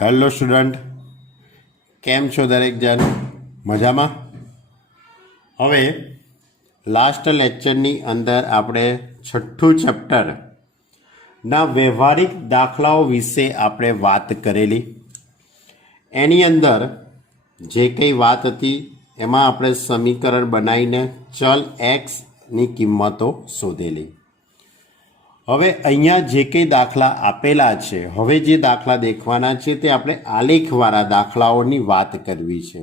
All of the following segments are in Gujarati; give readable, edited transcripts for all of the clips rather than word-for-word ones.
હેલો સ્ટુડન્ટ, કેમ છો દરેક જણ? મજામાં? હવે લાસ્ટ લેક્ચરની અંદર આપણે છઠ્ઠું ચેપ્ટરના વ્યવહારિક દાખલાઓ વિશે આપણે વાત કરેલી. એની અંદર જે કંઈ વાત હતી એમાં આપણે સમીકરણ બનાવીને ચલ એક્સની કિંમતો શોધેલી. હવે અહીંયા જે કંઈ દાખલા આપેલા છે, હવે જે દાખલા દેખવાના છે તે આપણે આલેખવાળા દાખલાઓની વાત કરવી છે.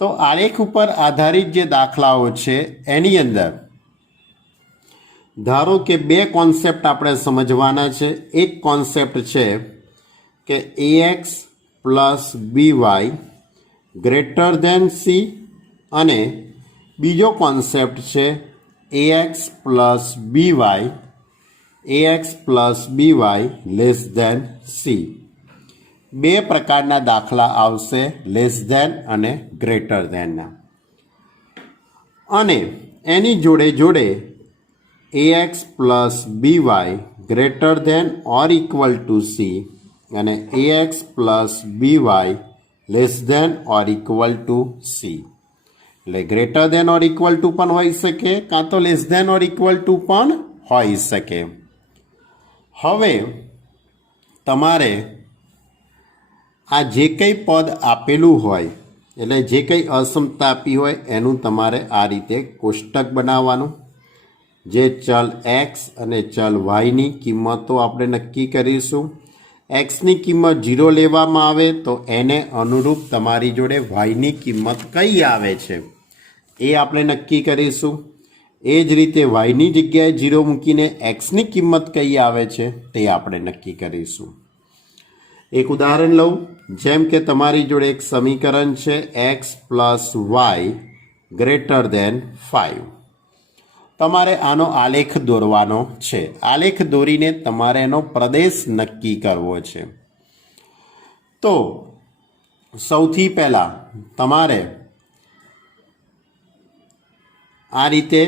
તો આલેખ ઉપર આધારિત જે દાખલાઓ છે એની અંદર ધારો કે બે કોન્સેપ્ટ આપણે સમજવાના છે. એક કોન્સેપ્ટ છે કે ax plus by greater than c અને બીજો કોન્સેપ્ટ છે ax plus by less than c. બે પ્રકારના દાખલા આવશે, લેસ ધેન અને ગ્રેટર ધેનના. અને એની જોડે જોડે ax plus by greater than or equal to c અને ax plus by less than or equal to c. એટલે greater than or equal to પણ હોઈ શકે, કાં તો less than or equal to પણ હોઈ શકે. હવે તમારે આ જે કંઈ પદ આપેલું હોય, એટલે જે કંઈ અસમતા આપી હોય એનું તમારે આ રીતે કોષ્ટક બનાવવાનું. જે ચલ એક્સ અને ચલ વાયની કિંમતો આપણે નક્કી કરીશું. એક્સની કિંમત 0 લેવામાં આવે તો એને અનુરૂપ તમારી જોડે વાયની કિંમત કઈ આવે છે એ આપણે નક્કી કરીશું. એ જ રીતે વાયની જગ્યાએ 0 મૂકીને એક્સની કિંમત કઈ આવે છે તે આપણે નક્કી કરીશું. એક ઉદાહરણ લઉં. જેમ કે તમારી જોડે એક સમીકરણ છે x plus y greater than 5. તમારે આનો આલેખ દોરવાનો છે. આલેખ દોરીને તમારે એનો પ્રદેશ નક્કી કરવો છે. તો સૌથી પહેલાં તમારે આ રીતે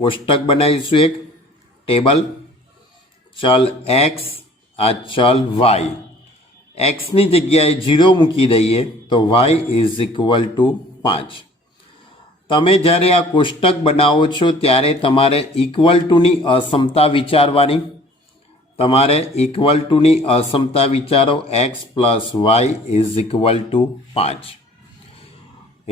કોષ્ટક બનાવીશું, એક ટેબલ. ચલ એક્સ, આ ચલ વાય. એક્સની જગ્યાએ 0 મૂકી દઈએ તો વાય ઇઝ ઇક્વલ ટુ 5. તમે જ્યારે આ કોષ્ટક બનાવો છો ત્યારે તમારે ઇક્વલ ટુની અસમતા વિચારવાની. તમારે ઇક્વલ ટુની અસમતા વિચારો. X plus y is equal to 5.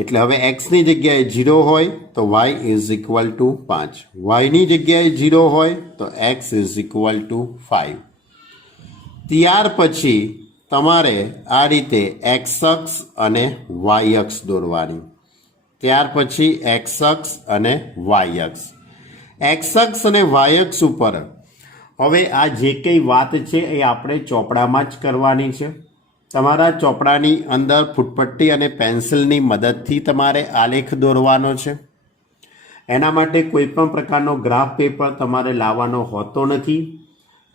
એટલે હવે એક્સની જગ્યાએ 0 હોય તો વાય ઇઝ ઇક્વલ ટુ 5. વાયની જગ્યાએ 0 હોય તો એક્સ ઇઝ ઇક્વલ ટુ 5. ત્યાર પછી તમારે આ રીતે એક્સ અક્ષ અને વાય અક્ષ દોરવાની. ત્યાર પછી એક્સ અક્ષ અને વાય અક્ષ. એક્સ અક્ષ અને વાય અક્ષ ઉપર હવે આ જે કંઈ વાત છે એ આપણે ચોપડામાં જ કરવાની છે. તમારા ચોપડાની અંદર ફૂટપટ્ટી અને પેન્સિલની મદદથી તમારે આલેખ દોરવાનો છે. એના માટે કોઈ પણ પ્રકારનો ગ્રાફ પેપર તમારે લાવવાનો હોતો નથી,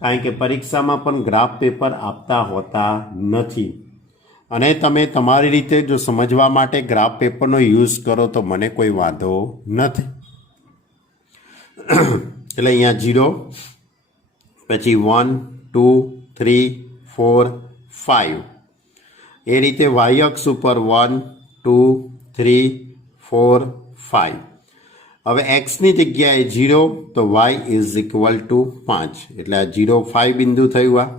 કારણ કે પરીક્ષામાં પણ ગ્રાફ પેપર આપતા હોતા નથી. અને તમે તમારી રીતે જો સમજવા માટે ગ્રાફ પેપરનો યુઝ કરો તો મને કોઈ વાંધો નથી. એટલે અહીંયા 0, પછી 1, 2, 3, 4, 5. એ રીતે વાય અક્ષ ઉપર 1, 2, 3, 4, 5. હવે એક્સની જગ્યાએ 0 તો વાય ઇઝ ઇક્વલ ટુ 5. એટલે આ 0, 5 બિંદુ થયું.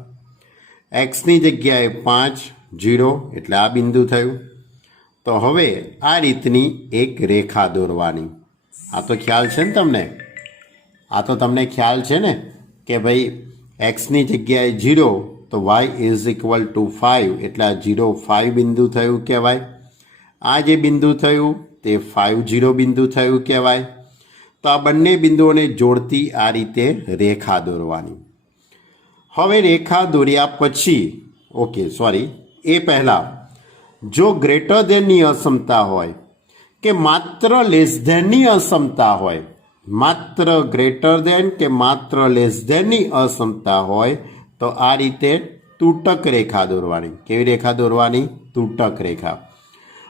આ એક્સની જગ્યાએ 5, 0 એટલે આ બિંદુ થયું. તો હવે આ રીતની એક રેખા દોરવાની. આ તો ખ્યાલ છે ને તમને? આ તો તમને ખ્યાલ છે ને કે ભાઈ એક્સની જગ્યાએ 0 તો વાય ઇઝ ઇક્વલ ટુ 5 એટલે આ 0, 5 બિંદુ થયું કહેવાય. આ જે બિંદુ થયું તે 5, 0 બિંદુ થયું કહેવાય. તો આ બંને બિંદુઓને જોડતી આ રીતે રેખા દોરવાની. હવે રેખા દોર્યા પછી એ પહેલાં જો ગ્રેટર ધેનની અસમતા હોય કે માત્ર લેસ ધેનની અસમતા હોય, માત્ર ગ્રેટર ધેન કે માત્ર લેસ ધેનની અસમતા હોય તો આ રીતે તૂટક રેખા દોરવાની. કેવી રેખા દોરવાની? તૂટક રેખા.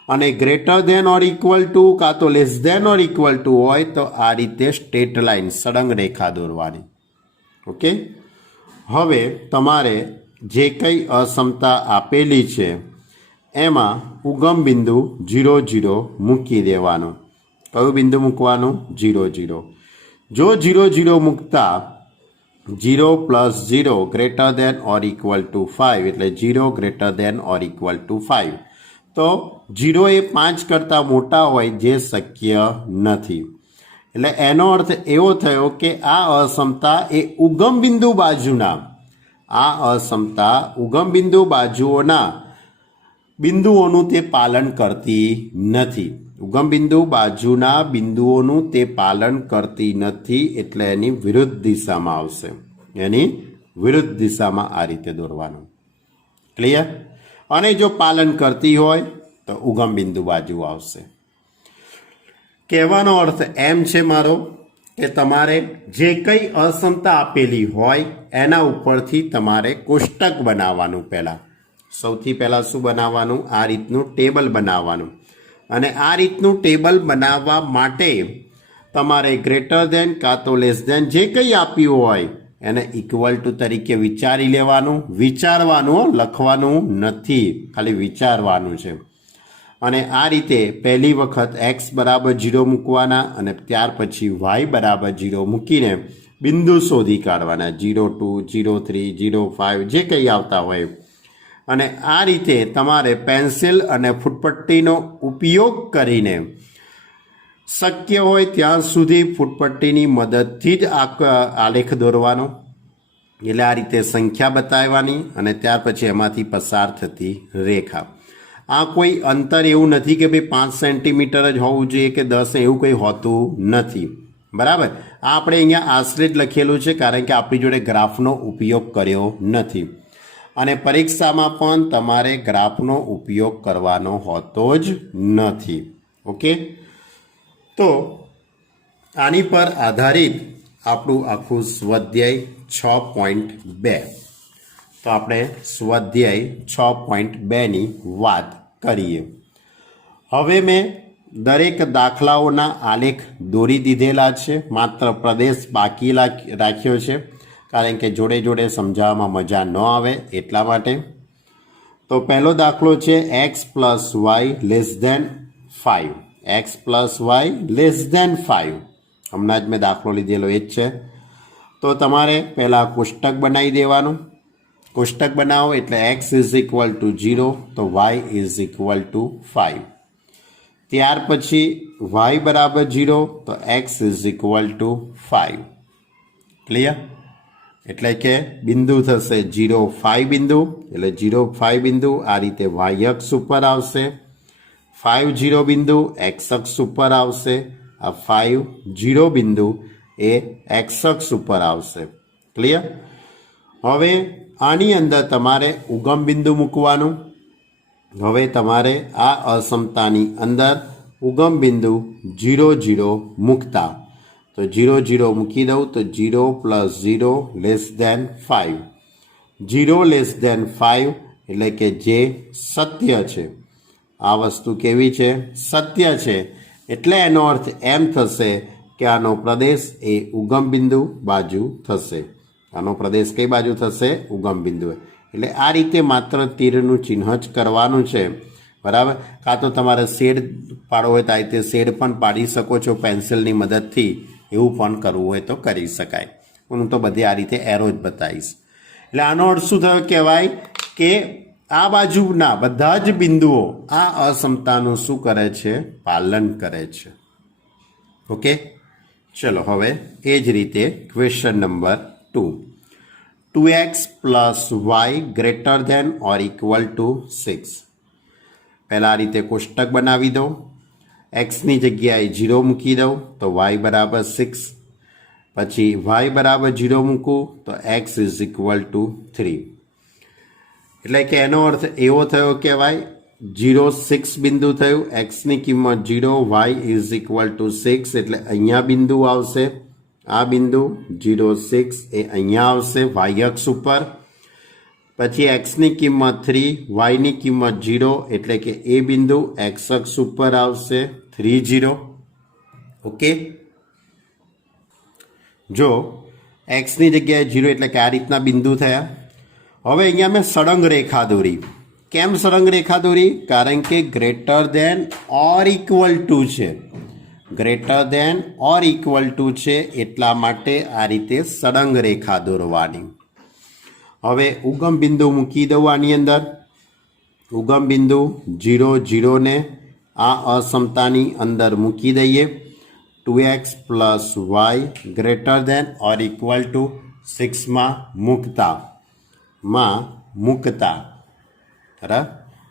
અને greater than or equal to કાં તો less than or equal to હોય તો આ રીતે સ્ટ્રેટ લાઇન, સળંગ રેખા દોરવાની. ઓકે. હવે તમારે જે કંઈ અસમતા આપેલી છે એમાં ઉગમ બિંદુ 0 0 મૂકી દેવાનું. કયું બિંદુ મૂકવાનું? 0 0. જો 0 0 મૂકતા 0 + 0 greater than or equal to 5 એટલે 0 greater than or equal to 5, તો 0 એ 5 કરતાં મોટા હોય જે શક્ય નથી. એટલે એનો અર્થ એવો થયો કે આ અસમતા એ ઉગમ બિંદુ બાજુના બાજુઓના બિંદુઓનું તે પાલન કરતી નથી. ઉગમ બિંદુ બાજુના બિંદુઓનું તે પાલન કરતી નથી એટલે એની વિરુદ્ધ દિશામાં આવશે. એની વિરુદ્ધ દિશામાં આ રીતે દોરવાનું. ક્લિયર? અને જો પાલન કરતી હોય તો ઉગમ બિંદુ બાજુ આવશે. કહેવાનો અર્થ એમ છે મારો કે તમારે જે કંઈ અસમતા આપેલી હોય એના ઉપરથી તમારે કોષ્ટક બનાવવાનું. સૌથી પહેલાં શું બનાવવાનું? આ રીતનું ટેબલ બનાવવાનું. અને આ રીતનું ટેબલ બનાવવા માટે તમારે ગ્રેટર દેન કાં તો લેસ દેન જે કંઈ આપ્યું હોય એને ઇક્વલ ટુ તરીકે વિચારી લેવાનું. વિચારવાનું, લખવાનું નથી, ખાલી વિચારવાનું છે. અને આ રીતે પહેલી વખત x બરાબર 0 મૂકવાના અને ત્યાર પછી y બરાબર 0 મૂકીને બિંદુ શોધી કાઢવાના. 0 2 0 3 0 5 જે કંઈ આવતા હોય. અને આ રીતે તમારે પેન્સિલ અને ફૂટપટ્ટીનો ઉપયોગ કરીને શક્ય હોય ત્યાં સુધી ફૂટપટ્ટીની મદદથી જ આલેખ દોરવાનો. એટલે આ રીતે સંખ્યા બતાવવાની અને ત્યાર પછી એમાંથી પસાર થતી રેખા. આ કોઈ અંતર એવું નથી કે ભાઈ 5 સેન્ટીમીટર જ હોવું જોઈએ કે 10, એવું કંઈ હોતું નથી. બરાબર? આ આપણે અહીંયા આશરે જ લખેલું છે કારણ કે આપણી જોડે ગ્રાફનો ઉપયોગ કર્યો નથી. અને પરીક્ષામાં પણ તમારે ગ્રાફનો ઉપયોગ કરવાનો હોતો જ નથી. ઓકે, તો આની પર આધારિત આપણું આખું સ્વાધ્યાય 6.2. તો આપણે સ્વાધ્યાય 6.2ની વાત કરીએ. હવે મેં દરેક દાખલાઓના આલેખ દોરી દીધેલા છે, માત્ર પ્રદેશ બાકી રાખ્યો છે કારણ કે જોડે જોડે સમજાવવામાં મજા ન આવે એટલા માટે. તો પહેલો દાખલો છે x + y <5. x + y <5. હમણાં જ મેં દાખલો લીધેલો એ જ છે. તો તમારે પહેલાં કોષ્ટક બનાવી દેવાનું. કોષ્ટક બનાવો એટલે x = 0 તો y = 5. ત્યાર પછી y બરાબર 0 તો x = 5. ક્લિયર? એટલે કે બિંદુ થશે 0 5 બિંદુ. એટલે 0 5 બિંદુ આ રીતે y અક્ષ ઉપર આવશે. 5 0 બિંદુ x અક્ષ ઉપર આવશે. આ 5 0 બિંદુ એ x અક્ષ ઉપર આવશે. ક્લિયર? હવે આની અંદર તમારે ઉગમ બિંદુ મૂકવાનું. હવે તમારે આ અસમતાની અંદર ઉગમ બિંદુ 0 0 મૂકતા. તો 0 0 મૂકી દઉં તો 0 + 0 <5. 0 <5 એટલે કે જે સત્ય છે. આ વસ્તુ કેવી છે? સત્ય છે. એટલે એનો અર્થ એમ થશે કે આનો પ્રદેશ એ ઉગમ બિંદુ બાજુ થશે. આનો પ્રદેશ કઈ બાજુ થશે? ઉગમ બિંદુ. એટલે આ રીતે માત્ર તીરનું ચિહ્ન જ કરવાનું છે. બરાબર? કાં તો તમારે શેડ પાડવો હોય તો આ રીતે શેડ પણ પાડી શકો છો પેન્સિલની મદદથી. એવું પણ કરવું હોય તો કરી શકાય. હું તો બધી આ રીતે એરો જ બતાવીશ. એટલે આનો અર્થ શું થયો કહેવાય કે આ બાજુના બધા જ બિંદુઓ આ અસમતાનું શું કરે છે? પાલન કરે છે. ઓકે, ચલો હવે એ જ રીતે ક્વેશ્ચન નંબર 2. 2x + y > 6. પહેલાં આ રીતે કોષ્ટક બનાવી દો. એક્સની જગ્યાએ 0 મૂકી દઉં તો y બરાબર 6. પછી y બરાબર 0 મૂકું તો x = 3. એટલે કે એનો અર્થ એવો થયો કે ભાઈ 0 6 બિંદુ થયું. એક્સની કિંમત 0, y = 6 એટલે અહીંયા બિંદુ આવશે. આ બિંદુ 0 6 એ અહીંયા આવશે y અક્ષ ઉપર. પછી એક્સની કિંમત 3, વાયની કિંમત 0 એટલે કે એ બિંદુ x અક્ષ ઉપર આવશે 3 0. ઓકે, જો એક્સની જગ્યાએ 0 એટલે કે આ રીતના બિંદુ થયા. હવે અહીંયા મેં સળંગ રેખા દોરી. કેમ સળંગ રેખા દોરી? કારણ કે greater than or equal to છે. Greater than or equal to છે એટલા માટે આ રીતે સળંગ રેખા દોરવાની. હવે ઉગમ બિંદુ મૂકી દઉં આની અંદર. ઉગમ બિંદુ 0 0 ને આ અસમતાની અંદર મૂકી દઈએ. 2x plus y greater than or equal to 6 માં મૂકતા બરાબર.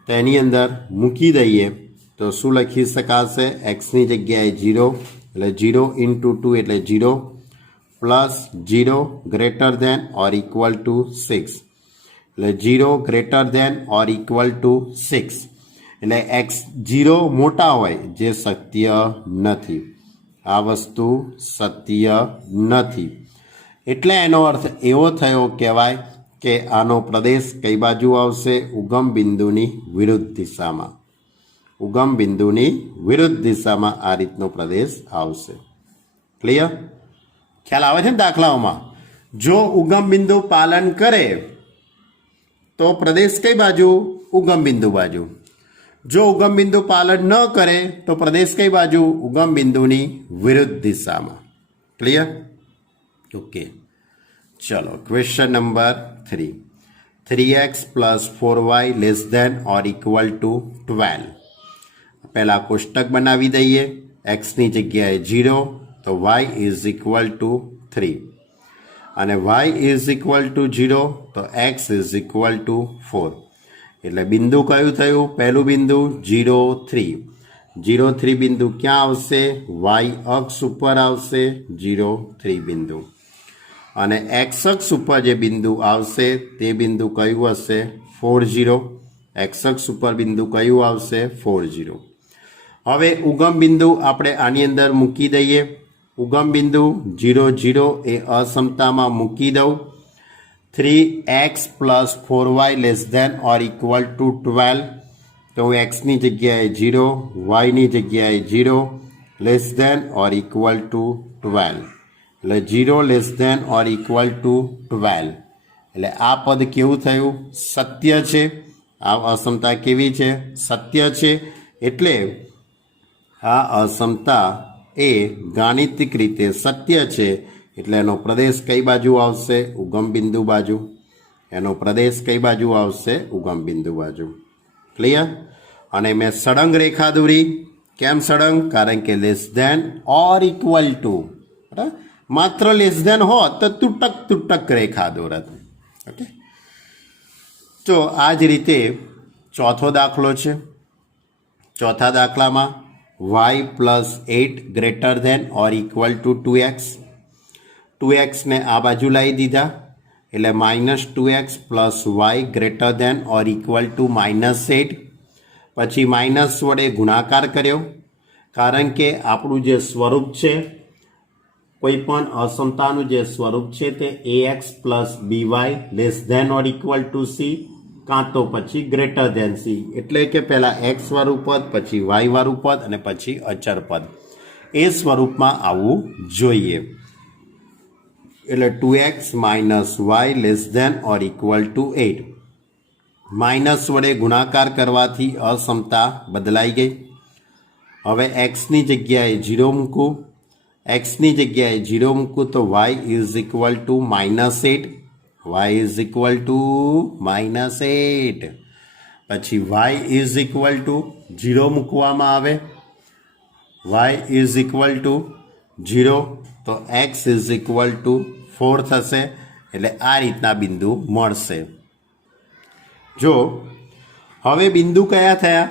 તો એની અંદર મૂકી દઈએ તો શું લખી શકાશે? એક્સની જગ્યાએ 0 એટલે 0 ઇન્ટુ 2 એટલે 0 plus 0 greater than or equal to 6 એટલે 0 greater than or equal to 6 એટલે એક્સ 0 મોટા હોય જે સત્ય નથી. આ વસ્તુ સત્ય નથી. એટલે એનો અર્થ એવો થયો કહેવાય કે આનો પ્રદેશ કઈ બાજુ આવશે? ઉગમ બિંદુની વિરુદ્ધ દિશામાં. ઉગમ બિંદુની વિરુદ્ધ દિશામાં આ રીતનો પ્રદેશ આવશે. ક્લિયર? ખ્યાલ આવે છે ને દાખલાઓમાં? જો ઉગમ બિંદુ પાલન કરે તો પ્રદેશ કઈ બાજુ? ઉગમ બિંદુ બાજુ. જો ઉગમ બિંદુ પાલન ન કરે તો પ્રદેશ કઈ બાજુ? ઉગમ બિંદુની વિરુદ્ધ દિશામાં. ક્લિયર? ઓકે, ચલો question number 3. 3x plus 4y less than or equal to 12. પહેલાં કોષ્ટક બનાવી દઈએ. એક્સની જગ્યાએ 0 તો y ઇઝ ઇક્વલ ટુ 3 અને y ઇઝ ઇક્વલ ટુ 0 તો x ઇઝ ઇક્વલ ટુ 4. એટલે બિંદુ કયું થયું? પહેલું બિંદુ 0 3. 0 3 બિંદુ ક્યાં આવશે? y અક્ષ ઉપર આવશે 0 3 બિંદુ. અને એક્સ અક્ષ ઉપર જે બિંદુ આવશે તે બિંદુ કયું હશે? 4 0. એક્સ અક્ષ ઉપર બિંદુ કયું આવશે? 4 0. હવે ઉગમ બિંદુ આપણે આની અંદર મૂકી દઈએ. ઉગમ બિંદુ 0 0 એ અસમતામાં મૂકી દઉં. 3x plus 4y less than or equal to 12 તો એક્સની જગ્યાએ 0 વાયની જગ્યાએ 0 less than or equal to 12 એટલે 0 less than or equal to 12 એટલે આ પદ કેવું થયું? સત્ય છે. આ અસમતા કેવી છે? સત્ય છે. એટલે આ અસમતા એ ગાણિતિક રીતે સત્ય છે. એટલે એનો પ્રદેશ કઈ બાજુ આવશે? ઉગમ બિંદુ બાજુ. એનો પ્રદેશ કઈ બાજુ આવશે? ઉગમ બિંદુ બાજુ. ક્લિયર? અને મેં સળંગ રેખા દોરી. કેમ સળંગ? કારણ કે less than or equal to. બરાબર? માત્ર લેસ દેન હોત તો તૂટક રેખા દોરત. ઓકે, તો આ જ રીતે ચોથો દાખલો છે. ચોથા દાખલામાં y plus 8 greater than or equal to 2x. 2x ને આ બાજુ લાવી દીધા એટલે -2x plus y greater than or equal to -8. પછી માઇનસ વડે ગુણાકાર કર્યો. કારણ કે આપણું જે સ્વરૂપ છે, કોઈ પણ અસમતાનું જે સ્વરૂપ છે તે ax plus by less than or equal to c કાં તો પછી ગ્રેટર દેન c. એટલે કે પહેલાં x વાળું પદ, પછી y વાળું પદ અને પછી અચર પદ. એ સ્વરૂપમાં આવવું જોઈએ. એટલે 2x minus y less than or equal to 8. Minus વડે ગુણાકાર કરવાથી અસમતા બદલાઈ ગઈ. હવે એક્સની જગ્યાએ 0 મૂકું. એક્સની જગ્યાએ 0 મૂકું તો y is equal to -8. y is equal to -8. પછી y ઇઝ ઇક્વલ ટુ 0 મૂકવામાં આવે. y ઇઝ ઇક્વલ ટુ 0 તો x ઇઝ ઇક્વલ ટુ 4 થશે. એટલે આ રીતના બિંદુ મળશે. જો હવે બિંદુ કયા થયા?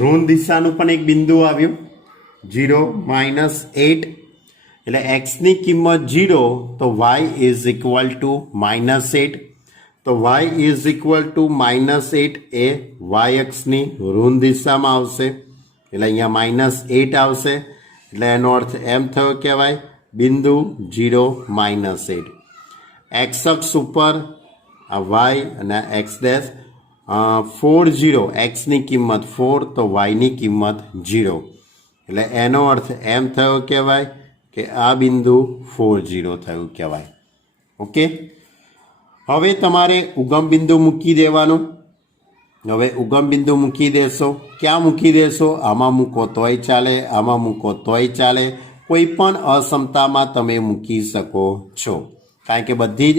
ઋણ દિશાનું પણ એક બિંદુ આવ્યું 0 -8. એટલે એક્સની કિંમત 0 તો y ઇઝ ઇક્વલ ટુ -8. તો y is equal to -8 A y અક્ષની ઋણ દિશામાં આવશે. એટલે અહીંયા -8 આવશે. એટલે એનો અર્થ એમ થયો કહેવાય બિંદુ 0 -8. એક્સ અક્ષ ઉપર આ y અને એક્સ ડેશ 4 0. એક્સની કિંમત 4 તો વાયની કિંમત 0. એટલે એનો અર્થ એમ થયો કહેવાય કે આ બિંદુ 4 0 થયું કહેવાય. ઓકે, હવે તમારે ઉગમ બિંદુ મૂકી દેવાનું। હવે ઉગમ બિંદુ મૂકી દેશો। ક્યાં મૂકી દેશો? આમાં મૂકો તોય ચાલે, આમાં મૂકો તોય ચાલે, કોઈ પણ અસમતામાં તમે મૂકી શકો છો, કારણ કે બધી જ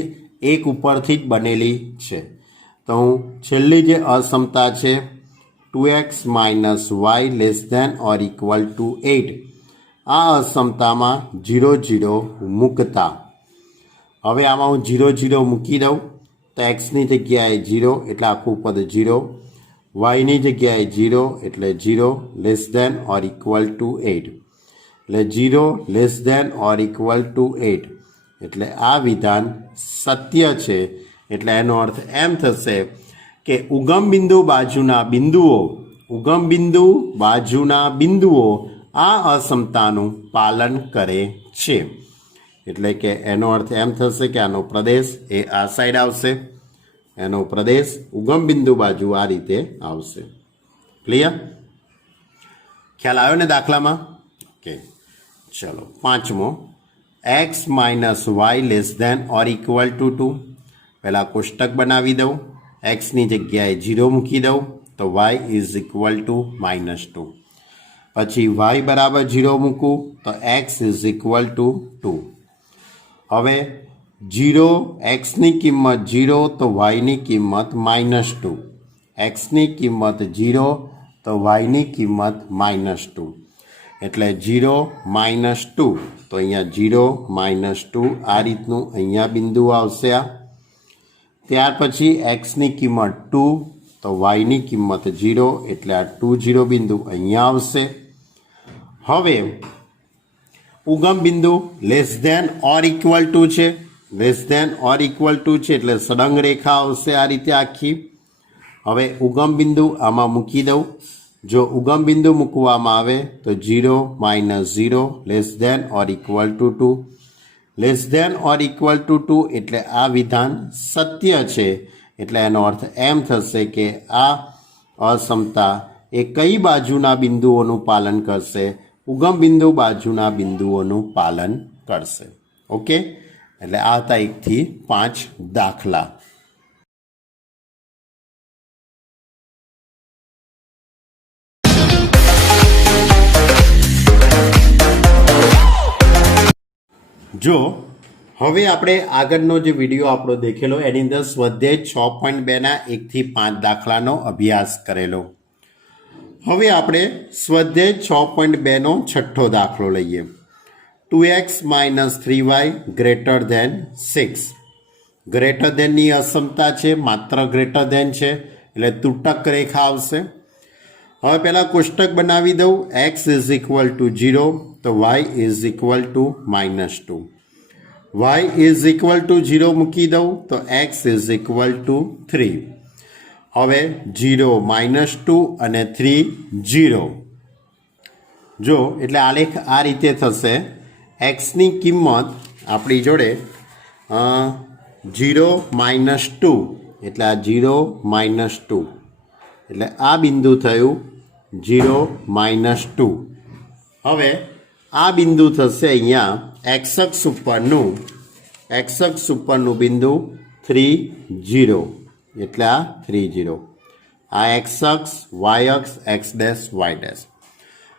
એક ઉપરથી જ બનેલી છે। તો હું છેલ્લી જે અસમતા છે 2x - y < 8 આ અસમતામાં 0 0 મૂકતા હવે આમાં હું 0 0 મૂકી દઉં તો એક્સની જગ્યાએ 0 એટલે આખું પદ 0, વાયની જગ્યાએ 0 એટલે 0 < 8 એટલે 0 < 8 એટલે આ વિધાન સત્ય છે। એટલે એનો અર્થ એમ થશે કે ઉગમ બિંદુ બાજુના બિંદુઓ આ અસમતાનું પાલન કરે છે। એટલે કે એનો અર્થ એમ થશે કે આનો પ્રદેશ એ આ સાઈડ આવશે, એનો પ્રદેશ ઉગમ બિંદુ બાજુ આ રીતે આવશે। ક્લિયર? ખ્યાલ આવ્યો ને દાખલામાં? ઓકે, ચલો પાંચમો, x - y < 2 પહેલાં કોષ્ટક બનાવી દઉં, એક્સની જગ્યાએ 0 મૂકી દઉં તો y = -2, પછી y બરાબર 0 મૂકું તો x = 2। હવે 0 એક્સની કિંમત 0 તો વાયની કિંમત -2, એક્સની કિંમત 0 તો વાયની કિંમત -2 એટલે 0 - 2 તો અહીંયા 0 - 2 આ રીતનું અહીંયા બિંદુ આવશે આ। ત્યાર પછી એક્સની કિંમત 2 તો વાયની કિંમત 0 એટલે આ 2 0 બિંદુ અહીંયા આવશે। હવે ઉગમ બિંદુ < ≤ છે, એટલે સળંગ રેખા આવશે આ રીતે આખી। હવે ઉગમ બિંદુ આમાં મૂકી દઉં, જો ઉગમ બિંદુ મૂકવામાં આવે તો 0 - 0 < <2 એટલે આ વિધાન સત્ય છે। એટલે એનો અર્થ એમ થશે કે આ અસમતા એ કઈ બાજુના બિંદુઓનું પાલન કરશે? ઉગમ બિંદુ બાજુના બિંદુઓનું પાલન કરશે। ઓકે, એટલે આ હતા 1 થી 5 દાખલા। જો હવે આપણે આગળનો જે વિડીયો આપણો દેખેલો એની અંદર સ્વાધ્યાય 6.2ના 1 થી 5 દાખલાનો અભ્યાસ કરેલો। હવે આપણે સ્વાધ્યાય 6.2નો છઠ્ઠો દાખલો લઈએ। 2x - 3y > 6 ગ્રેટર ધેનની અસમતા છે, માત્ર ગ્રેટર ધેન છે એટલે તૂટક રેખા આવશે। હવે પહેલાં કોષ્ટક બનાવી દઉં, x = 0 તો y = -2, y = 0 મૂકી દઉં તો x = 3। હવે 0 -2 અને 3 0 જો એટલે આલેખ આ રીતે થશે। એક્સની કિંમત આપણી જોડે 0 -2 એટલે આ 0 -2 એટલે આ બિંદુ થયું 0 -2। હવે આ બિંદુ થશે અહીંયા એક્સ અક્ષ ઉપરનું બિંદુ 3 0 એટલે આ 3 0, આ એક્સ અક્ષ, વાય અક્ષ, x' y'।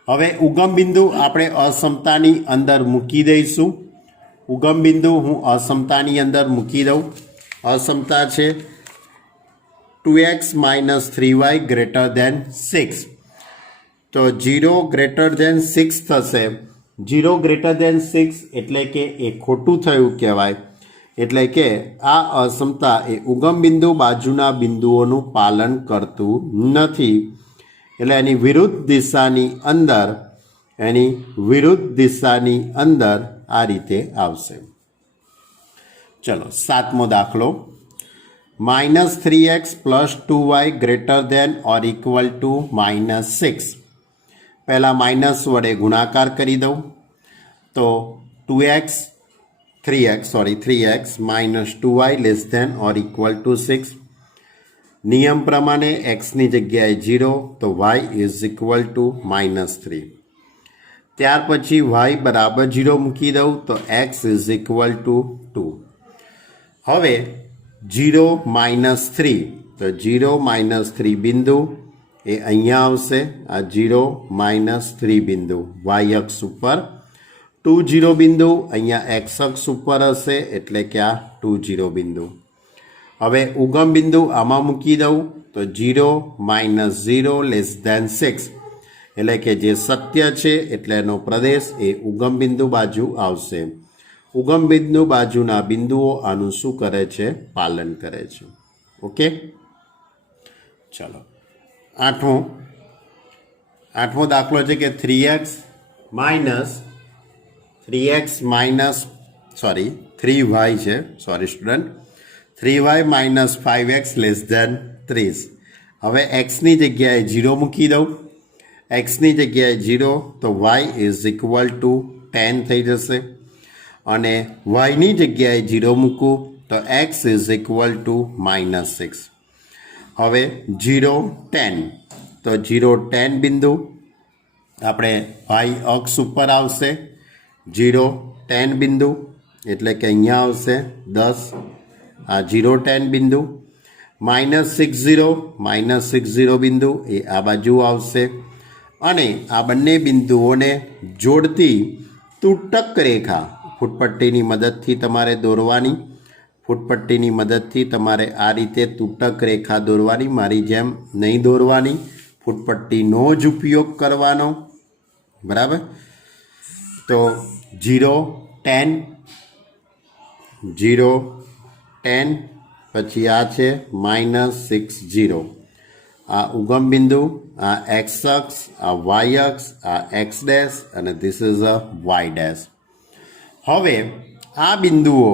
હવે ઉગમ બિંદુ આપણે અસમતાની અંદર મૂકી દઈશું। ઉગમ બિંદુ હું અસમતાની અંદર મૂકી દઉં। અસમતા છે 2x - 3y > 6 તો 0 > 6 થશે। 0 > 6 એટલે કે એ ખોટું થયું કહેવાય। એટલે કે આ અસમતા એ ઉગમ બિંદુ બાજુના બિંદુઓનું પાલન કરતું નથી, એટલે એની વિરુદ્ધ દિશાની અંદર આ રીતે આવશે। ચલો સાતમો દાખલો, -3x + 2y > -6 પહેલાં માઇનસ વડે ગુણાકાર કરી દઉં તો 3x - 2y < 6 નિયમ પ્રમાણે એક્સની જગ્યાએ 0 તો y = -3। ત્યાર પછી y બરાબર 0 મૂકી દઉં તો x = 2। હવે 0-3 તો 0-3 બિંદુ એ અહીંયા આવશે આ 0-3 બિંદુ વાય અક્ષ ઉપર 2 0 બિંદુ અહીંયા એક્સ અક્ષ ઉપર હશે એટલે કે આ 2 0 બિંદુ હવે ઉગમ બિંદુ આમાં મૂકી દઉં તો 0-0 <6 એટલે કે જે સત્ય છે એટલે એનો પ્રદેશ એ ઉગમ બિંદુ બાજુ આવશે ઉગમ બિંદુ બાજુના બિંદુઓ આનું શું કરે છે પાલન કરે છે ઓકે ચાલો આઠમો દાખલો છે કે 3y છે સોરી સ્ટુડન્ટ 3y - 5x <30 હવે xની જગ્યાએ 0 મૂકી દઉં xની જગ્યાએ 0 તો y = 10 થઈ જશે અને yની જગ્યાએ 0 મૂકું તો x = -6 હવે 0-10 તો 0-10 બિંદુ આપણે y અક્ષ ઉપર આવશે 0-10 બિંદુ એટલે કે અહીંયા આવશે 10 આ 0-10 બિંદુ -60 બિંદુ એ આ બાજુ આવશે અને આ બંને બિંદુઓને જોડતી તૂટક રેખા ફૂટપટ્ટીની મદદથી તમારે દોરવાની ફૂટપટ્ટીની મદદથી તમારે આ રીતે તૂટક રેખા દોરવાની મારી જેમ નહીં દોરવાની ફૂટપટ્ટીનો જ ઉપયોગ કરવાનો બરાબર તો 0-10 પછી આ છે -60 આ ઉગમ બિંદુ આ એક્સ અક્ષ આ વાય અક્ષ આ એક્સ ડેશ અને this is a y dash હવે આ બિંદુઓ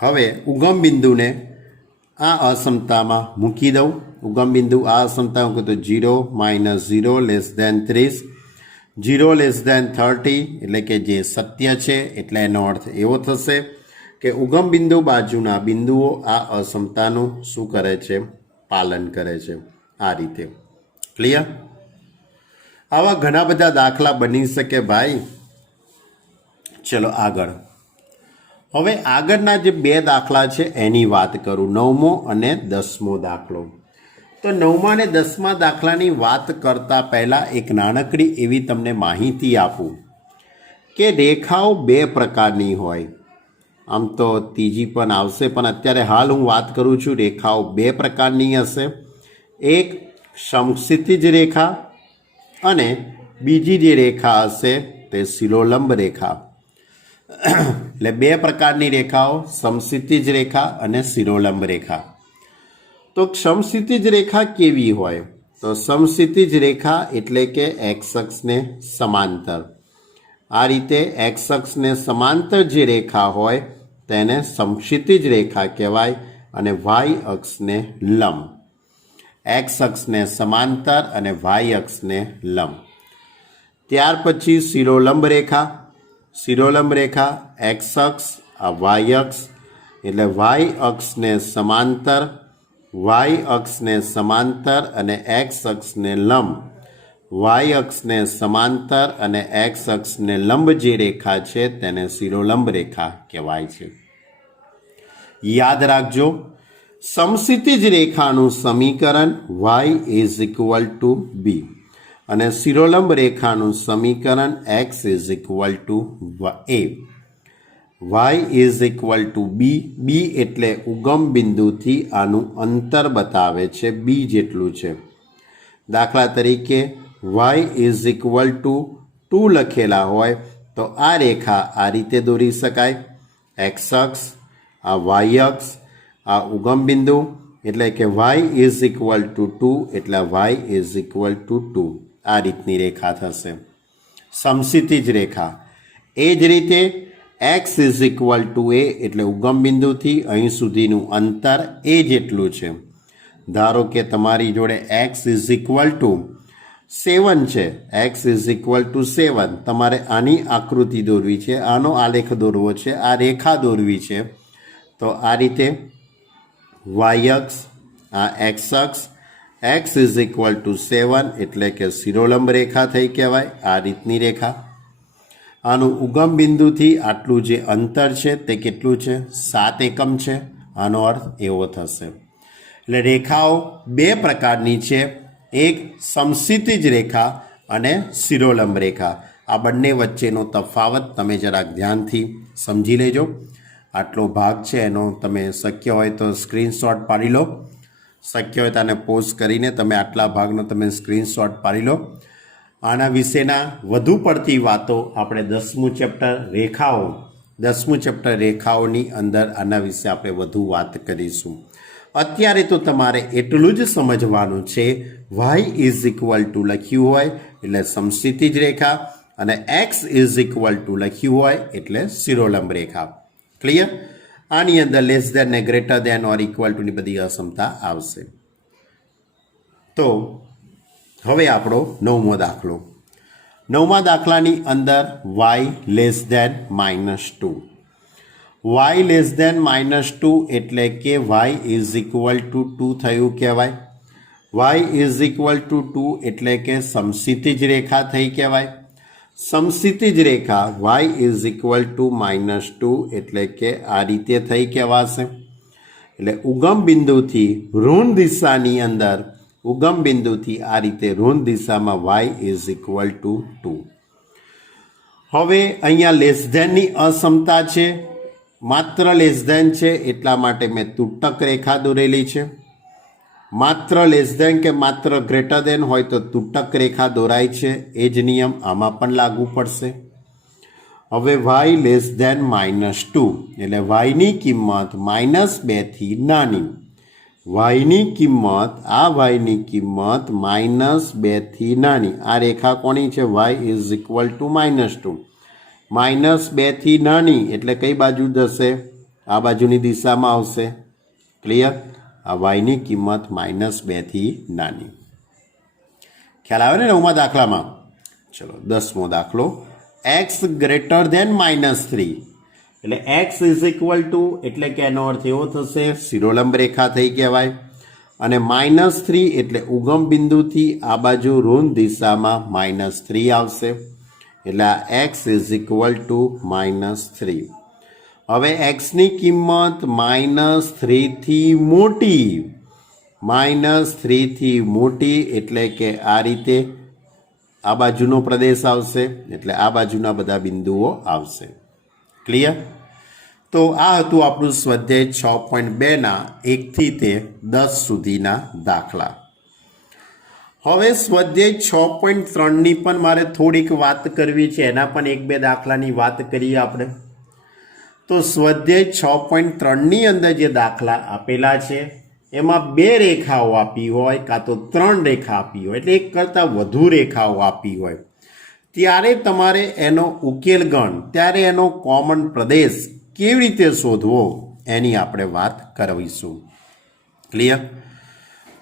હવે ઉગમ બિંદુને આ અસમતામાં મૂકી દઉં ઉગમ બિંદુ આ અસમતા મૂકું તો 0-0 <30 0-30 એટલે કે જે સત્ય છે એટલે એનો અર્થ એવો થશે કે ઉગમ બિંદુ બાજુના બિંદુઓ આ અસમતાનું શું કરે છે પાલન કરે છે આ રીતે ક્લિયર આવા ઘણા બધા દાખલા બની શકે ભાઈ ચલો આગળ હવે આગળના જે બે દાખલા છે એની વાત કરું 9મો અને 10મો દાખલો તો 9મા અને 10મા દાખલાની વાત કરતા પહેલાં એક નાનકડી એવી તમને માહિતી આપું કે રેખાઓ બે પ્રકારની હોય આમ તો ત્રીજી પણ આવશે પણ અત્યારે હાલ હું વાત કરું છું રેખાઓ બે પ્રકારની હશે એક સમક્ષિતિજ રેખા અને બીજી જે રેખા હશે તે શિરોલંબ રેખા એટલે બે પ્રકારની રેખાઓ સમક્ષિતિજ રેખા અને શિરોલંબ રેખા તો સમક્ષિતિજ રેખા કેવી હોય તો સમક્ષિતિજ રેખા એટલે કે એક્સ અક્ષને સમાંતર આ રીતે એક્સ અક્ષને સમાંતર જે રેખા હોય તેને સમક્ષિતિજ રેખા કહેવાય અને વાય અક્ષને લંબ એક્સ અક્ષને સમાંતર અને વાય અક્ષને લંબ ત્યાર પછી શિરોલંબ રેખા એક્સ અક્ષ આ વાય અક્ષ એટલે વાય અક્ષને સમાંતર અને એક્સ અક્ષને લંબ વાય અક્ષને સમાંતર અને એક્સ અક્ષને લંબ જે રેખા છે તેને શિરોલંબ રેખા કહેવાય છે યાદ રાખજો સમક્ષિતિજ રેખાનું સમીકરણ y = b અને શિરોલંબ રેખાનું સમીકરણ x = a y b એટલે ઉગમ બિંદુથી આનું અંતર બતાવે છે b જેટલું છે દાખલા તરીકે y = 2 લખેલા હોય તો આ રેખા આ રીતે દોરી શકાય એક્સ અક્ષ આ વાય અક્ષ આ ઉગમ બિંદુ એટલે કે y = 2 એટલે y = 2 આ રીતની રેખા થશે સમક્ષિતિજ રેખા એ જ રીતે x = a એટલે ઉગમ બિંદુથી અહીં સુધીનું અંતર એ જેટલું છે ધારો કે તમારી જોડે x = 7 છે x = 7 તમારે આની આકૃતિ દોરવી છે આનો આલેખ દોરવો છે આ રેખા દોરવી છે તો આ રીતે વાય અક્ષ આ એક્સ અક્ષ x = 7 એટલે કે શિરોલંબ રેખા થઈ કહેવાય આ રીતની રેખા આનું ઉગમ બિંદુથી આટલું જે અંતર છે તે કેટલું છે 7 એકમ છે આનો અર્થ એવો થશે. એટલે રેખાઓ બે પ્રકારની છે, એક સમક્ષિતિજ રેખા અને શિરોલંબ રેખા. આ બંને વચ્ચેનો તફાવત તમે જરાક ધ્યાનથી સમજી લેજો. આટલો ભાગ છે એનો તમે શક્ય હોય તો સ્ક્રીનશોટ પાડી લો. શક્ય હોય તેને પોઝ કરીને તમે આટલા ભાગનો તમે સ્ક્રીનશોટ પાડી લો. આના વિશેના વધુ પડતી વાતો આપણે 10મું ચેપ્ટર રેખાઓની અંદર આના વિશે આપણે વધુ વાત કરીશું. અત્યારે તો તમારે એટલું જ સમજવાનું છે, y ઇઝ ઇક્વલ ટુ લખ્યું હોય એટલે સમક્ષિતિજ રેખા અને x ઇઝ ઇક્વલ ટુ લખ્યું હોય એટલે શિરોલંબ રેખા. ક્લિયર? આની અંદર લેસ દેન ને ગ્રેટર દેન ઓર ઇક્વલ ટુની બધી અસમતા આવશે. તો હવે આપણો 9મો દાખલો. 9મા દાખલાની અંદર y less than -2. y less than -2 એટલે કે y ઇઝ ઇક્વલ ટુ 2 થયું કહેવાય. y ઇઝ ઇક્વલ ટુ 2 એટલે કે સમક્ષિતિજ રેખા થઈ કહેવાય. સમક્ષિતિજ રેખા y ઇઝ ઇક્વલ ટુ -2 એટલે કે આ રીતે થઈ કહેવાશે. એટલે ઉગમ બિંદુથી ઋણ દિશાની અંદર ઉગમ બિંદુથી આ રીતે ઋણ દિશામાં y ઇઝ ઇક્વલ ટુ 2. હવે અહીંયા લેસ ધેનની અસમતા છે, માત્ર લેસ ધેન છે એટલા માટે મેં તૂટક રેખા દોરેલી છે. માત્ર લેસ ધેન કે માત્ર ગ્રેટર દેન હોય તો તૂટક રેખા દોરાય છે. એ જ નિયમ આમાં પણ લાગુ પડશે. હવે y લેસ ધેન -2 એટલે yની કિંમત -2 થી નાની. yની કિંમત -2 થી નાની. આ રેખા કોની છે? y is equal to -2. -2 થી નાની એટલે કઈ બાજુ જશે? આ બાજુની દિશામાં આવશે. ક્લિયર? આ yની કિંમત -2 થી નાની. ખ્યાલ આવે ને 9મા દાખલામાં? ચલો 10મો દાખલો. x ગ્રેટર ધેન -3 એટલે x ઇઝ ઇક્વલ ટુ એટલે કે એનો અર્થ એવો થશે શિરોલંબ રેખા થઈ કહેવાય. અને -3 એટલે ઉગમ બિંદુથી આ બાજુ ઋણ દિશામાં -3 આવશે. એટલે આ x ઇઝ ઇક્વલ ટુ -3. હવે xની કિંમત -3 થી મોટી. -3 થી મોટી એટલે કે આ રીતે આ બાજુનો પ્રદેશ આવશે. એટલે આ બાજુના બધા બિંદુઓ આવશે. ક્લિયર? તો આ હતું આપણું સ્વાધ્યાય 6.2ના 1 થી તે 10 સુધીના દાખલા. હવે સ્વાધ્યાય 6.3ની પણ મારે થોડીક વાત કરવી છે. એના પણ 1-2 દાખલાની વાત કરીએ આપણે. તો સ્વાધ્યાય 6.3ની અંદર જે દાખલા આપેલા છે એમાં 2 રેખાઓ આપી હોય કાં તો 3 રેખા આપી હોય એટલે એક કરતાં વધુ રેખાઓ આપી હોય ત્યારે તમારે એનો ઉકેલ ગણ ત્યારે એનો કોમન પ્રદેશ કેવી રીતે શોધવો એની આપણે વાત કરીશું. ક્લિયર?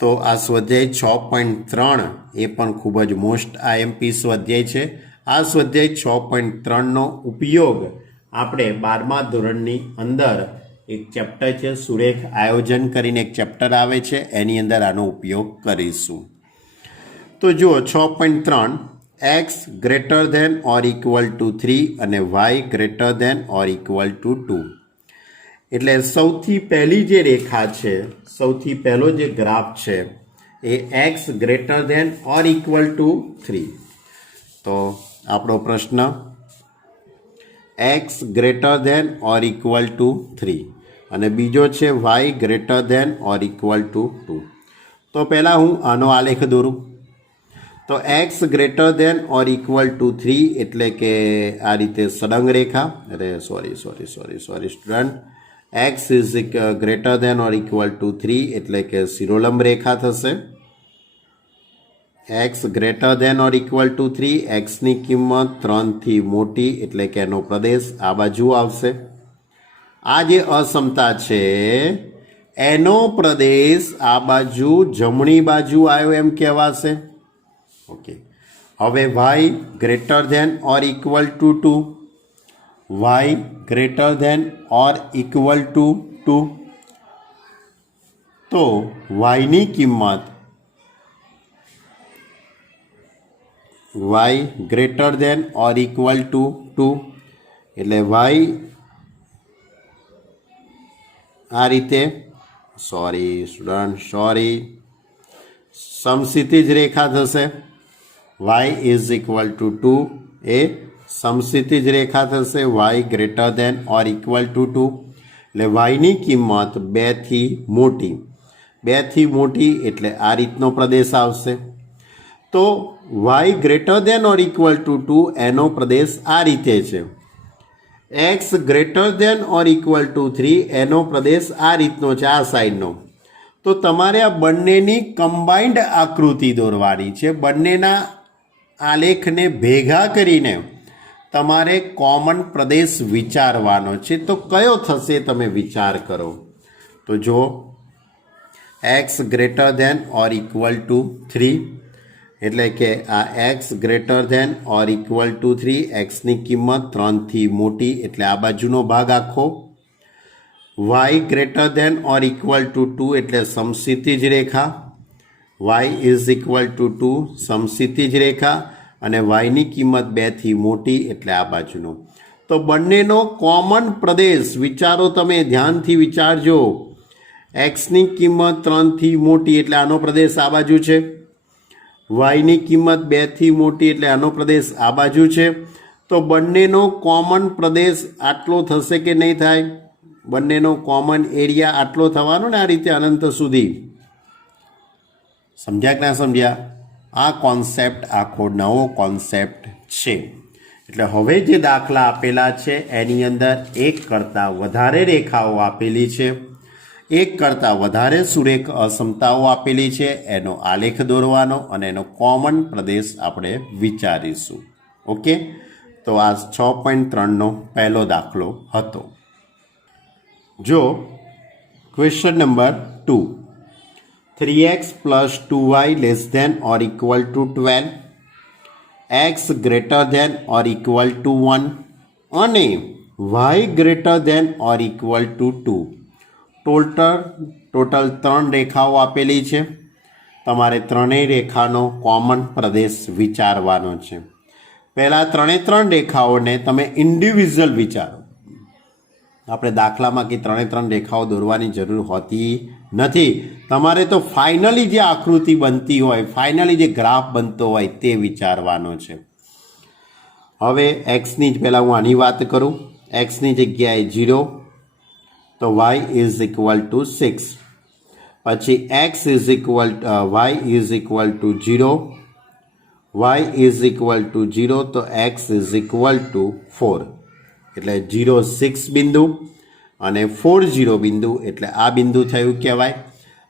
તો આ સ્વાધ્યાય 6.3 એ પણ ખૂબ જ મોસ્ટ આઈએમપી સ્વાધ્યાય છે. આ સ્વાધ્યાય 6.3નો ઉપયોગ આપણે 12મા ધોરણની અંદર એક ચેપ્ટર છે સુરેખ આયોજન કરીને એક ચેપ્ટર આવે છે એની અંદર આનો ઉપયોગ કરીશું. તો જુઓ 6.3 x greater than or equal to 3 અને y greater than or equal to 2. એટલે સૌથી પહેલી જે રેખા છે, સૌથી પહેલો જે ગ્રાફ છે એ x greater than or equal to 3. તો આપણો પ્રશ્ન x greater than or equal to 3 અને બીજો છે y greater than or equal to 2. તો પહેલાં હું આનો આલેખ દોરું. તો x greater than or equal to 3 એટલે કે આ રીતે સળંગ રેખા. Sorry student. x is greater than or equal to 3 એટલે કે શિરોલંબ રેખા થશે. x greater than or equal to 3 xની કિંમત 3 થી મોટી એટલે કે એનો પ્રદેશ આ બાજુ આવશે. આ જે અસમતા છે એનો પ્રદેશ આ બાજુ જમણી બાજુ આવ્યો એમ કહેવાશે. ઓકે. હવે y greater than or equal to 2. y greater than or equal to 2. તો yની કિંમત y greater than or equal to 2 એટલે y આ રીતે સમક્ષિતિજ રેખા થશે. y ઇઝ ઇક્વલ ટુ 2 એ સમક્ષિતિજ રેખા થશે. y greater than or equal to 2 એટલે વાયની કિંમત 2 થી મોટી. 2 થી મોટી એટલે આ રીતનો પ્રદેશ આવશે. તો y greater than or equal to 2 એનો પ્રદેશ આ રીતે છે. x greater than or equal to 3 એનો પ્રદેશ આ રીતનો છે, આ સાઈડનો. તો તમારે આ બંનેની કમ્બાઇન્ડ આકૃતિ દોરવાની છે. બંનેના આલેખને ભેગા કરીને તમારે કોમન પ્રદેશ વિચારવાનો છે. તો કયો થશે તમે વિચાર કરો. તો જો x greater than or equal to 3 એટલે કે આ x greater than or equal to 3, એક્સની કિંમત 3 થી મોટી એટલે આ બાજુનો ભાગ આખો. y greater than or equal to 2 એટલે સમક્ષિતિજ રેખા. y ઇઝ ઇક્વલ ટુ 2 સમક્ષિતિજ રેખા અને yની કિંમત 2 થી મોટી એટલે આ બાજુનો. તો બંનેનો કોમન પ્રદેશ વિચારો, તમે ધ્યાનથી વિચારજો. એક્સની કિંમત 3 થી મોટી એટલે આનો પ્રદેશ આ બાજુ છે. yની કિંમત 2 થી મોટી એટલે આનો પ્રદેશ આ બાજુ છે. તો બંનેનો કોમન પ્રદેશ આટલો થશે કે નહીં થાય? બંનેનો કોમન એરિયા આટલો થવાનો ને, આ રીતે અનંત સુધી. સમજ્યા કે ના સમજ્યા? આ કોન્સેપ્ટ આખો નવો કોન્સેપ્ટ છે. એટલે હવે જે દાખલા આપેલા છે એની અંદર એક કરતાં વધારે રેખાઓ આપેલી છે, એક કરતાં વધારે સુરેખ અસમતાઓ આપેલી છે. એનો આલેખ દોરવાનો અને એનો કોમન પ્રદેશ આપણે વિચારીશું. ઓકે, તો આ 6.3નો પહેલો દાખલો હતો. જો question number 2, 3x plus 2y less than or equal to 12, x greater than or equal to 1 અને y greater than or equal to 2. Total 3 રેખાઓ આપેલી છે. તમારે ત્રણેય રેખાનો કોમન પ્રદેશ વિચારવાનો છે. પહેલાં 3 રેખાઓને તમે ઇન્ડિવિજ્યુઅલ વિચારો. આપણે દાખલામાં કે 3 રેખાઓ દોરવાની જરૂર હોતી નથી. તમારે તો ફાઇનલી જે આકૃતિ બનતી હોય, ફાઇનલી જે ગ્રાફ બનતો હોય તે વિચારવાનો છે. હવે એક્સની જ પહેલાં હું આની વાત કરું. એક્સની જગ્યાએ 0 તો y ઇઝ ઇક્વલ ટુ 6. પછી y is equal two 0, y is equal two 0 તો x ઇઝ ઇક્વલ ટુ 4. એટલે 0, 6 બિંદુ અને 4, 0 બિંદુ એટલે આ બિંદુ થયું કહેવાય.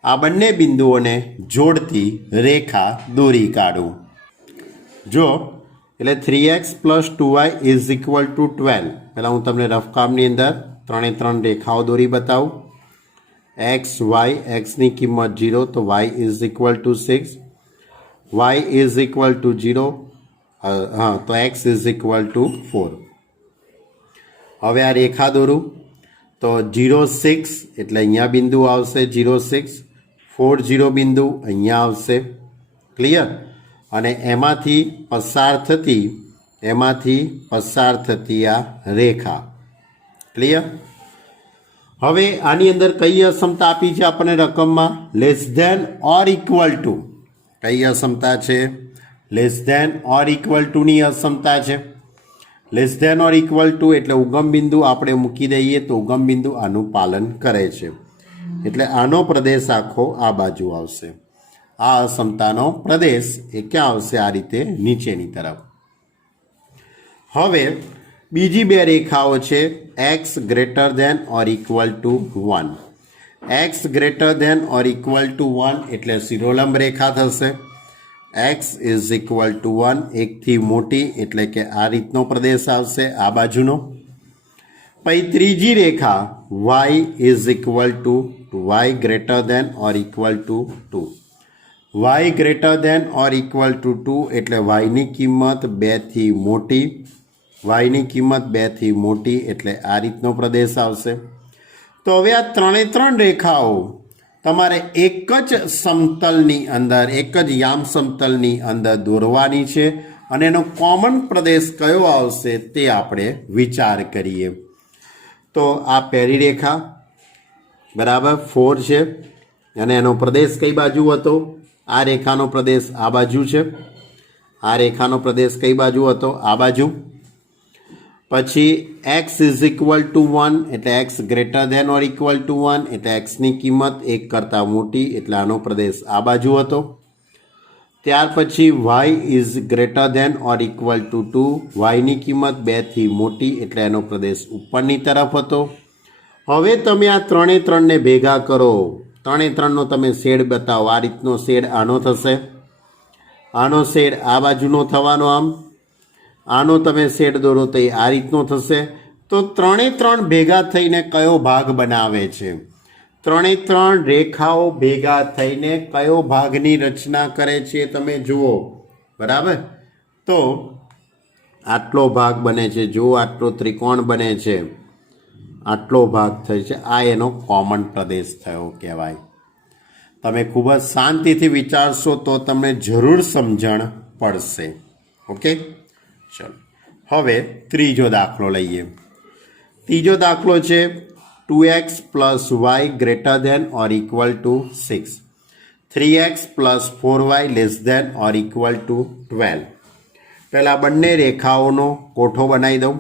આ બંને બિંદુઓને જોડતી રેખા દોરી કાઢું. જો એટલે 3x plus 2y is equal to 12. પહેલાં હું તમને રફકામની અંદર 3 રેખાઓ દોરી બતાવું. એક્સ વાય, એક્સની કિંમત 0 તો y is equal to 6, y is equal two 0 તો x ઇઝ ઇક્વલ ટુ 4. હવે આ રેખા દોરું તો 0, 6 એટલે અહીંયા બિંદુ આવશે 0, 6, 4, 0 બિંદુ અહીંયા આવશે. ક્લિયર? અને એમાંથી પસાર થતી આ રેખા. ક્લિયર? હવે આની અંદર કઈ અસમતા આપી છે આપણને રકમમાં? Less than or equal to. કઈ અસમતા છે? લેસ ધેન ઓર ઇક્વલ ટુની અસમતા છે. Less than or equal to એટલે ઉગમ બિંદુ આપણે મૂકી દઈએ તો ઉગમ બિંદુ આનું પાલન કરે છે. એટલે આનો પ્રદેશ આખો આ બાજુ આવશે. આ અસમતાનો પ્રદેશ એ ક્યાં આવશે? આ રીતે નીચેની તરફ. હવે બીજી બે રેખાઓ છે x greater than or equal to 1. X greater than or equal to 1 એટલે શિરોલંબ રેખા થશે. એક્સ ઇઝ ઇક્વલ ટુ 1 એકથી મોટી એટલે કે આ રીતનો પ્રદેશ આવશે આ બાજુનો. પછી ત્રીજી રેખા y is equal to y greater than or equal to 2. Y greater than or equal to 2 એટલે વાયની કિંમત 2 થી મોટી. વાયની કિંમત 2 થી મોટી એટલે આ રીતનો પ્રદેશ આવશે. તો હવે આ 3 રેખાઓ તમારે એક જ સમતલની અંદર, એક જ યામ સમતલની અંદર દોરવાની છે અને એનો કોમન પ્રદેશ કયો આવશે તે આપણે વિચાર કરીએ. તો આ પહેલી રેખા બરાબર 4 છે અને એનો પ્રદેશ કઈ બાજુ હતો? આ રેખાનો પ્રદેશ આ બાજુ છે. આ રેખાનો પ્રદેશ કઈ બાજુ હતો? આ બાજુ. પછી x ઇઝ ઇક્વલ ટુ 1 એટલે x greater than or equal to 1 એટલે xની કિંમત 1 કરતાં મોટી એટલે આનો પ્રદેશ આ બાજુ હતો. ત્યાર પછી y is greater than or equal to 2 yની કિંમત 2 થી મોટી એટલે એનો પ્રદેશ ઉપરની તરફ હતો. હવે તમે આ ત્રણે ત્રણને ભેગા કરો, ત્રણે ત્રણનો તમે શેડ બતાવો. આ રીતનો શેડ આનો થશે, આનો શેડ આ બાજુનો થવાનો, આનો તમે શેડ દોરો તો એ આ રીતનો થશે. તો ત્રણે ત્રણ ભેગા થઈને કયો ભાગ બનાવે છે? ત્રણે ત્રણ રેખાઓ ભેગા થઈને કયો ભાગની રચના કરે છે તમે જુઓ. બરાબર, તો આટલો ભાગ બને છે. જો આટલો ત્રિકોણ બને છે, આટલો ભાગ થાય છે, આ એનો કોમન પ્રદેશ થયો કહેવાય. તમે ખૂબ જ શાંતિથી વિચારશો તો તમને જરૂર સમજણ પડશે. ઓકે, ચલો હવે ત્રીજો દાખલો લઈએ. ત્રીજો દાખલો છે 2x plus y greater than or equal to 6, 3x plus 4y less than or equal to 12. પહેલાં બંને રેખાઓનો કોઠો બનાવી દઉં.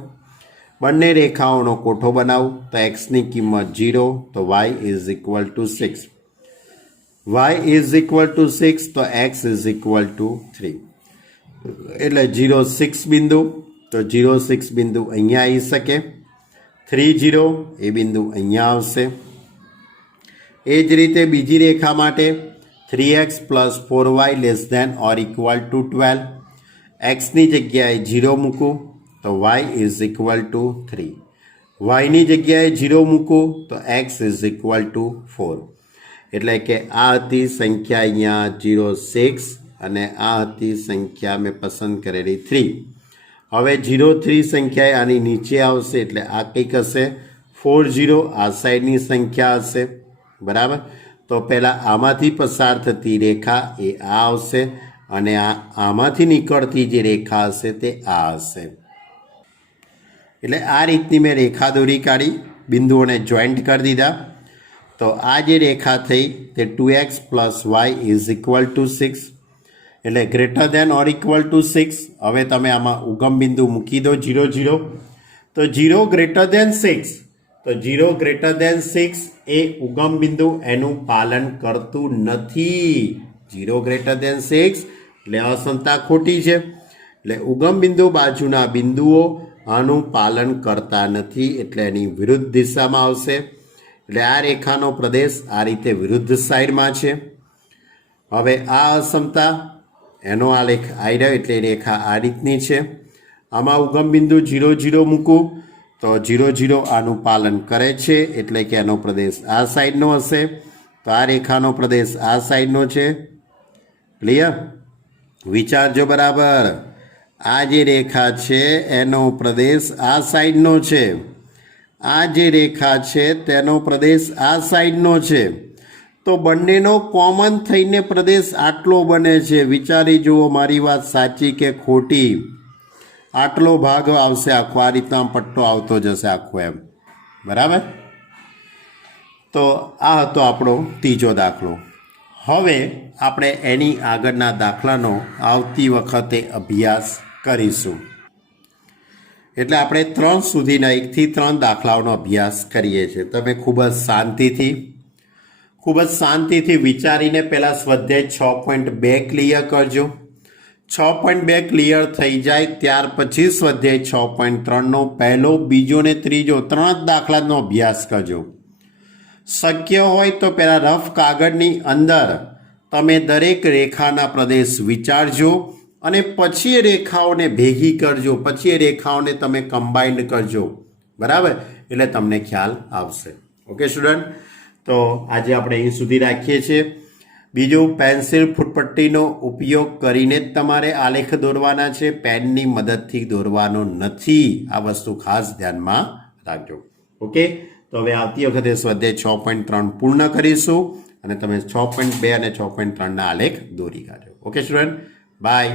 બંને રેખાઓનો કોઠો બનાવું તો એક્સની કિંમત 0 તો y is equal to 6, y is equal to 6 તો x ઇઝ ઇક્વલ ટુ 3. એટલે 0 6 બિંદુ, તો 0 6 બિંદુ અહીંયા આવી શકે. 3 0 એ બિંદુ અહીંયા આવશે. એ જ રીતે બીજી રેખા માટે 3x plus 4y less than or equal to 12. એક્સની જગ્યાએ 0 મૂકું તો y ઇઝ ઇક્વલ ટુ 3. yની જગ્યાએ 0 મૂકું તો x ઇઝ ઇક્વલ ટુ 4. એટલે કે આ હતી સંખ્યા અહીંયા 0 6 અને આ હતી સંખ્યા મેં પસંદ કરેલી 3. હવે 0 3 સંખ્યા આની નીચે આવશે એટલે આ કંઈક હશે 4 0 આ સાઈડની સંખ્યા હશે. બરાબર, તો પહેલાં આમાંથી પસાર થતી રેખા એ આ આવશે અને આમાંથી નીકળતી જે રેખા હશે તે આ હશે. એટલે આ રીતની મેં રેખા દોરી કાઢી, બિંદુઓને જોઈન્ટ કરી દીધા. તો આ જે રેખા થઈ તે 2x plus y is equal to 6 એટલે greater than or equal to 6. હવે તમે આમાં ઉગમ બિંદુ મૂકી દો 0 0. તો 0 ગ્રેટર ધેન 6, તો 0 ગ્રેટર ધેન 6 એ ઉગમ બિંદુ એનું પાલન કરતું નથી. 0 ગ્રેટર ધેન 6 એટલે અસમતા ખોટી છે. એટલે ઉગમ બિંદુ બાજુના બિંદુઓ આનું પાલન કરતા નથી એટલે એની વિરુદ્ધ દિશામાં આવશે. એટલે આ રેખાનો પ્રદેશ આ રીતે વિરુદ્ધ સાઈડમાં છે. હવે આ અસમતા એનો આલેખ આવી રહ્યો એટલે રેખા આ રીતની છે. આમાં ઉગમ બિંદુ 0 0 મૂકું તો 0 0 આનું પાલન કરે છે એટલે કે એનો પ્રદેશ આ સાઈડનો હશે. તો આ રેખાનો પ્રદેશ આ સાઈડનો છે. ક્લિયર? વિચારજો બરાબર. આ જે રેખા છે એનો પ્રદેશ આ સાઈડનો છે. આ જે રેખા છે તેનો પ્રદેશ આ સાઈડનો છે. તો બંનેનો કોમન થઈને પ્રદેશ આટલો બને છે. વિચારી જુઓ મારી વાત સાચી કે ખોટી. આટલો ભાગ આવશે આખો, આ રીતના પટ્ટો આવતો જશે આખો એમ. બરાબર, તો આ હતો આપણો ત્રીજો દાખલો. હવે આપણે એની આગળના દાખલાનો આવતી વખતે અભ્યાસ કરીશું. એટલે આપણે 3 સુધીના 1 થી 3 દાખલાઓનો અભ્યાસ કરીએ છીએ. તમે ખૂબ જ શાંતિથી વિચારીને પહેલાં સ્વાધ્યાય 6.2 ક્લિયર કરજો. 6.2 ક્લિયર થઈ જાય ત્યાર પછી સ્વાધ્યાય 6.3નો પહેલો, બીજો ને ત્રીજો 3 જ દાખલાનો અભ્યાસ કરજો. શક્ય હોય તો પહેલાં રફ કાગળની અંદર તમે દરેક રેખાના પ્રદેશ વિચારજો અને પછી એ રેખાઓને ભેગી કરજો, પછી એ રેખાઓને તમે કમ્બાઇન્ડ કરજો. બરાબર, એટલે તમને ખ્યાલ આવશે. ઓકે સ્ટુડન્ટ, તો આજે આપણે અહીં સુધી રાખીએ છીએ. બીજું, પેન્સિલ ફૂટપટ્ટીનો ઉપયોગ કરીને જ તમારે આલેખ દોરવાના છે, પેનની મદદથી દોરવાનો નથી. આ વસ્તુ ખાસ ધ્યાનમાં રાખજો. ઓકે, તો હવે આવતી વખતે સ્વાધ્યાય 6.3 પૂર્ણ કરીશું અને તમે 6.2 અને 6.3ના આલેખ દોરી કાઢજો. Okay student, by.